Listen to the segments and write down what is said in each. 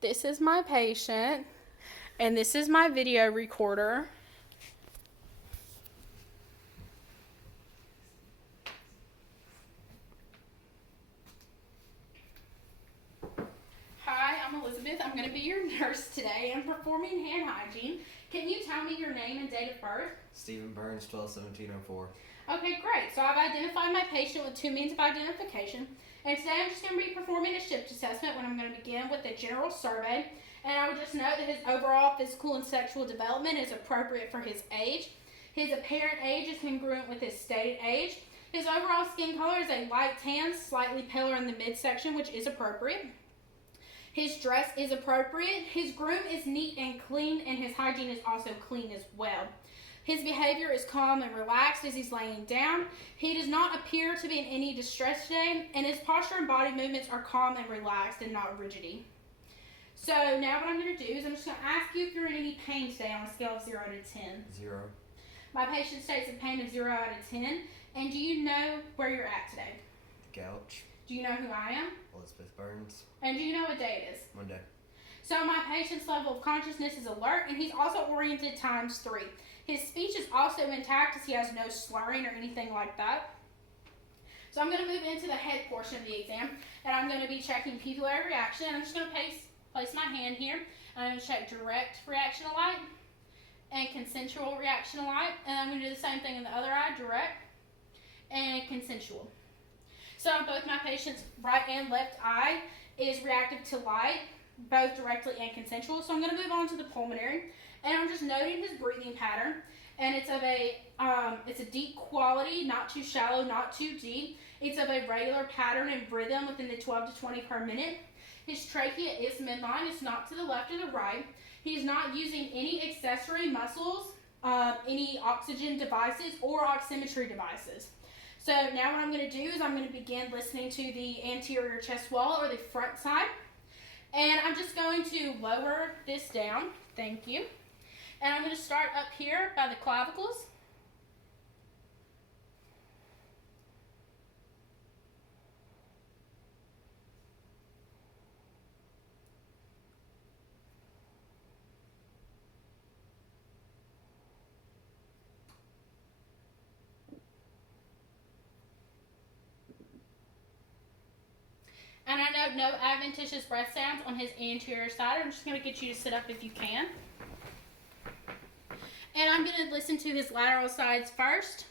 This is my patient, and this is my video recorder. Hi, I'm Elizabeth. I'm going to be your nurse today. I'm performing hand hygiene. Can you tell me your name and date of birth? Stephen Burns, 12/17/04. Okay, great. So I've identified my patient with two means of identification. And today I'm just going to be performing a shift assessment when I'm going to begin with a general survey. And I would just note that his overall physical and sexual development is appropriate for his age. His apparent age is congruent with his stated age. His overall skin color is a light tan, slightly paler in the midsection, which is appropriate. His dress is appropriate. His groom is neat and clean, and his hygiene is also clean as well. His behavior is calm and relaxed as he's laying down. He does not appear to be in any distress today, and his posture and body movements are calm and relaxed and not rigidity. So now what I'm going to do is I'm just going to ask you if you're in any pain today on a scale of 0 to 10. 0. My patient states a pain of 0 out of 10. And do you know where you're at today? Gouch. Do you know who I am? Elizabeth Burns. And do you know what day it is? Monday. So my patient's level of consciousness is alert, and he's also oriented times 3. His speech is also intact as he has no slurring or anything like that. So I'm going to move into the head portion of the exam, and I'm going to be checking pupillary reaction. I'm just going to place my hand here, and I'm going to check direct reaction to light and consensual reaction to light. And I'm going to do the same thing in the other eye, direct and consensual. So on both my patient's right and left eye is reactive to light, both directly and consensual. So I'm going to move on to the pulmonary, and I'm just noting his breathing pattern, and it's of it's a deep quality, not too shallow, not too deep. It's of a regular pattern and rhythm within the 12 to 20 per minute. His trachea is midline, it's not to the left or the right. He's not using any accessory muscles, any oxygen devices or oximetry devices. So now what I'm going to do is I'm going to begin listening to the anterior chest wall or the front side. And I'm just going to lower this down. Thank you. And I'm going to start up here by the clavicles. And I know no adventitious breath sounds on his anterior side. I'm just going to get you to sit up if you can. And I'm going to listen to his lateral sides first.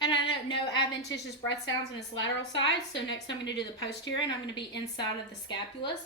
And I know no adventitious breath sounds on his lateral side. So next I'm going to do the posterior, and I'm going to be inside of the scapulas.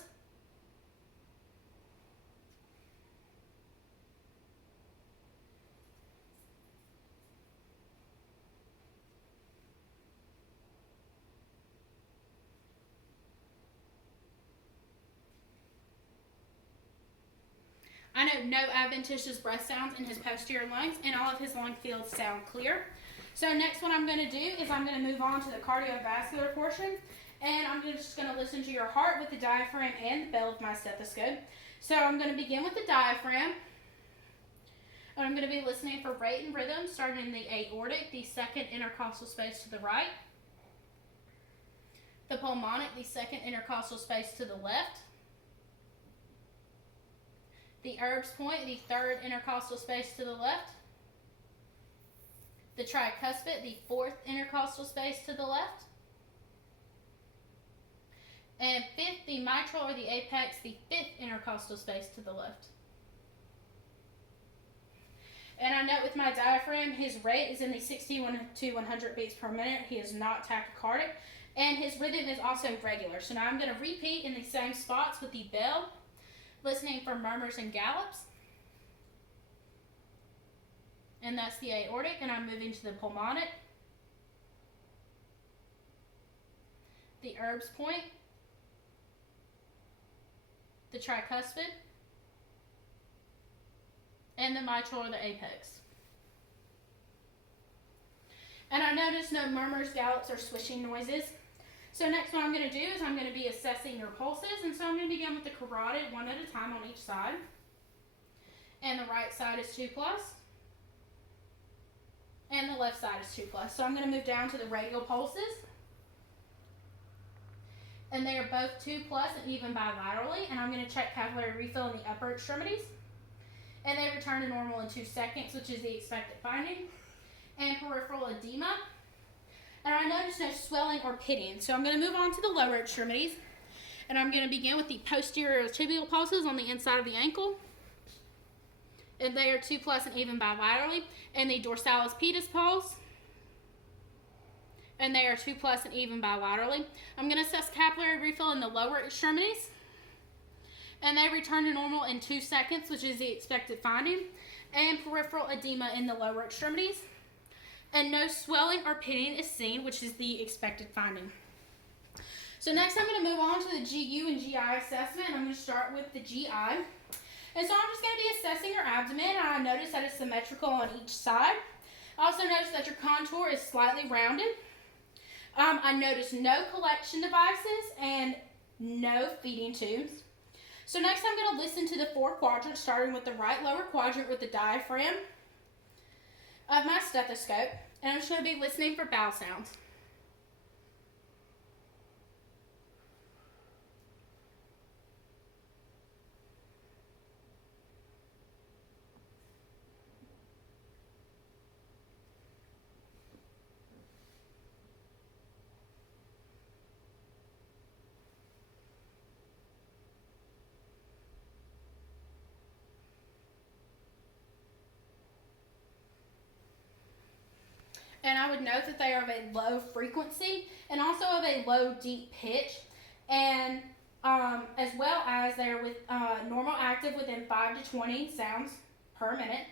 I know no adventitious breath sounds in his posterior lungs, and all of his lung fields sound clear. So next what I'm going to do is I'm going to move on to the cardiovascular portion, and I'm just going to listen to your heart with the diaphragm and the bell of my stethoscope. So I'm going to begin with the diaphragm, and I'm going to be listening for rate and rhythm, starting in the aortic, the second intercostal space to the right, the pulmonic, the second intercostal space to the left, the Erb's point, the third intercostal space to the left, the tricuspid, the fourth intercostal space to the left, and fifth, the mitral or the apex, the fifth intercostal space to the left. And I note with my diaphragm, his rate is in the 60 to 100 beats per minute. He is not tachycardic, and his rhythm is also regular. So now I'm going to repeat in the same spots with the bell, listening for murmurs and gallops. And that's the aortic, and I'm moving to the pulmonic, the Erb's point, the tricuspid, and the mitral or the apex. And I noticed no murmurs, gallops, or swishing noises. So next what I'm going to do is I'm going to be assessing your pulses, and so I'm going to begin with the carotid one at a time on each side. And the right side is 2+. And the left side is 2+. So I'm going to move down to the radial pulses. And they are both 2+ and even bilaterally. And I'm going to check capillary refill in the upper extremities. And they return to normal in 2 seconds, which is the expected finding. And peripheral edema. And I notice no swelling or pitting. So I'm going to move on to the lower extremities. And I'm going to begin with the posterior tibial pulses on the inside of the ankle. And they are 2+ and even bilaterally. And the dorsalis pedis pulse. And they are 2+ and even bilaterally. I'm going to assess capillary refill in the lower extremities. And they return to normal in 2 seconds, which is the expected finding. And peripheral edema in the lower extremities. And no swelling or pitting is seen, which is the expected finding. So next I'm going to move on to the GU and GI assessment. I'm going to start with the GI. And so I'm just going to be assessing your abdomen. I notice that it's symmetrical on each side. I also notice that your contour is slightly rounded. I notice no collection devices and no feeding tubes. So next I'm going to listen to the 4 quadrants, starting with the right lower quadrant with the diaphragm of my stethoscope, and I'm just going to be listening for bowel sounds. And I would note that they are of a low frequency and also of a low deep pitch, and as well as they're with normal active within 5 to 20 sounds per minute.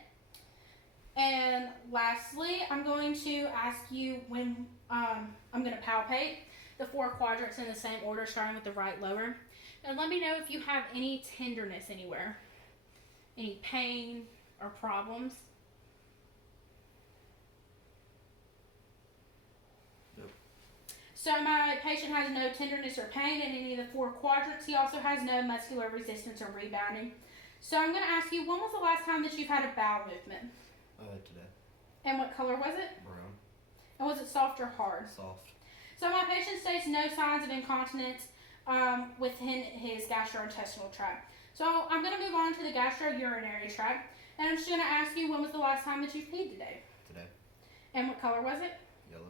And lastly, I'm going to ask you when I'm going to palpate the 4 quadrants in the same order, starting with the right lower. And let me know if you have any tenderness anywhere, any pain or problems. So my patient has no tenderness or pain in any of the 4 quadrants. He also has no muscular resistance or rebounding. So I'm going to ask you, when was the last time that you've had a bowel movement? Today. And what color was it? Brown. And was it soft or hard? Soft. So my patient states no signs of incontinence within his gastrointestinal tract. So I'm going to move on to the gastrourinary tract. And I'm just going to ask you, when was the last time that you peed today? Today. And what color was it? Yellow.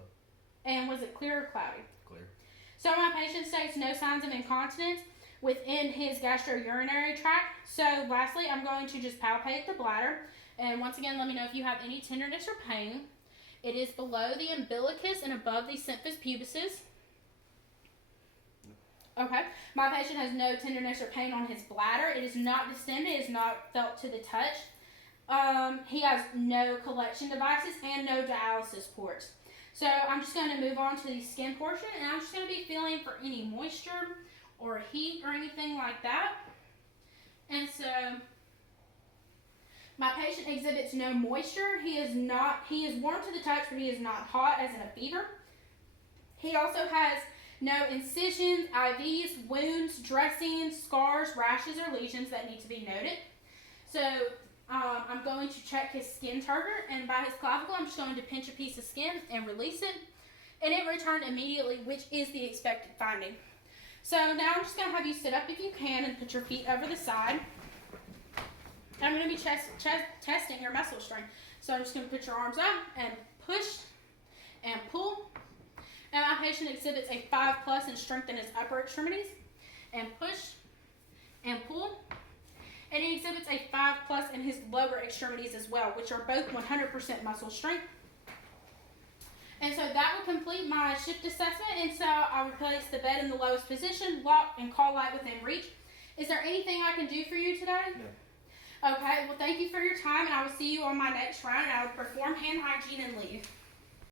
And was it clear or cloudy? Clear. So my patient states no signs of incontinence within his gastrourinary tract. So lastly, I'm going to just palpate the bladder. And once again, let me know if you have any tenderness or pain. It is below the umbilicus and above the symphysis pubicis. Okay. My patient has no tenderness or pain on his bladder. It is not distended. It is not felt to the touch. He has no collection devices and no dialysis ports. So I'm just going to move on to the skin portion, and I'm just going to be feeling for any moisture or heat or anything like that. And so my patient exhibits no moisture. He is warm to the touch, but he is not hot as in a fever. He also has no incisions, IVs, wounds, dressings, scars, rashes, or lesions that need to be noted. So I'm going to check his skin turgor, and by his clavicle, I'm just going to pinch a piece of skin and release it, and it returned immediately, which is the expected finding. So now I'm just going to have you sit up if you can and put your feet over the side. I'm going to be testing your muscle strength. So I'm just going to put your arms out and push and pull. And my patient exhibits a 5+ in strength in his upper extremities, and push and pull. And he exhibits a 5+ in his lower extremities as well, which are both 100% muscle strength. And so that will complete my shift assessment. And so I will place the bed in the lowest position, lock and call light within reach. Is there anything I can do for you today? No. Okay, well thank you for your time, and I will see you on my next round, and I will perform hand hygiene and leave.